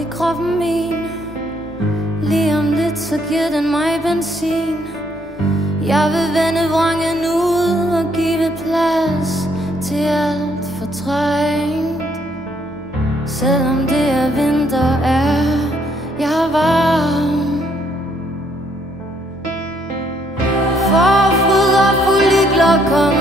i kroppen min. Lige om lidt, så giver den mig benzin. Jeg vil vende vrangen ud og give plads til alt fortrængt. Selvom det er vinter, er jeg varm. Forfryd og fuld i klokker